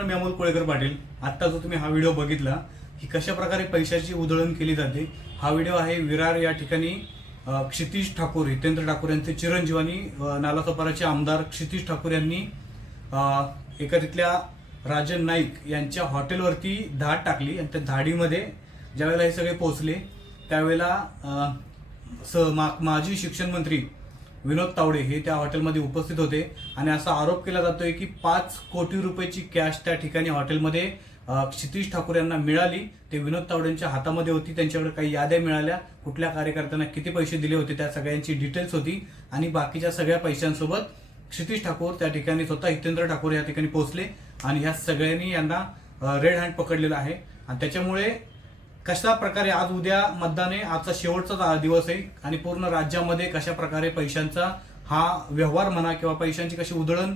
अमोल कोळेकर पाटील. आत्ता जो तुम्ही हा व्हिडिओ बघितला की कशा प्रकारे पैशाची उधळण केली जाते. हा व्हिडिओ आहे विरार या ठिकाणी अ, क्षितिज ठाकूर हितेंद्र ठाकूर यांचे चिरंजीव आणि नालासोपाराचे आमदार क्षितिज ठाकूर यांनी एका तिथल्या राजन नाईक यांच्या हॉटेलवरती धाड टाकली आणि त्या धाडीमध्ये ज्यावेळेला हे सगळे पोहोचले त्यावेळेला स मा माजी शिक्षण मंत्री विनोद तावडे हे त्या हॉटेलमध्ये उपस्थित होते आणि असा आरोप केला जातोय की पाच कोटी रुपयाची कॅश त्या ठिकाणी हॉटेलमध्ये क्षितिश ठाकूर यांना मिळाली. ते विनोद तावडेंच्या हातामध्ये होती. त्यांच्याकडे काही याद्या मिळाल्या. कुठल्या कार्यकर्त्यांना किती पैसे दिले होते त्या सगळ्यांची डिटेल्स होती. आणि बाकीच्या सगळ्या पैशांसोबत क्षितिश ठाकूर त्या ठिकाणी स्वतः हितेंद्र ठाकूर या ठिकाणी पोहोचले. आणि ह्या सगळ्यांनी यांना रेड हँड पकडलेला आहे. आणि त्याच्यामुळे कशा प्रकारे आज उद्या मतदान आहे? आजचा शेवटचा दिवस आहे आणि पूर्ण राज्यामध्ये कशा प्रकारे पैशांचा हा व्यवहार म्हणा किंवा पैशांची कशी उधळण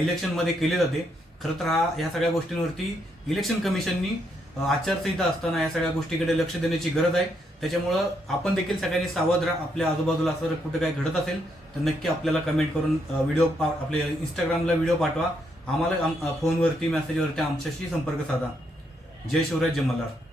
इलेक्शनमध्ये केली जाते खरं तर हा या सगळ्या गोष्टींवरती इलेक्शन कमिशननी आचारसंहिता असताना या सगळ्या गोष्टीकडे लक्ष देण्याची गरज आहे. त्याच्यामुळं आपण देखील सगळ्यांनी सावध राहा. आपल्या आजूबाजूला असं कुठे काय घडत असेल तर नक्की आपल्याला कमेंट करून व्हिडिओ आपले इंस्टाग्रामला व्हिडिओ पाठवा. आम्हाला आम- फोनवरती मेसेजवरती आमच्याशी संपर्क साधा. जय शिवराज जय मल्हार.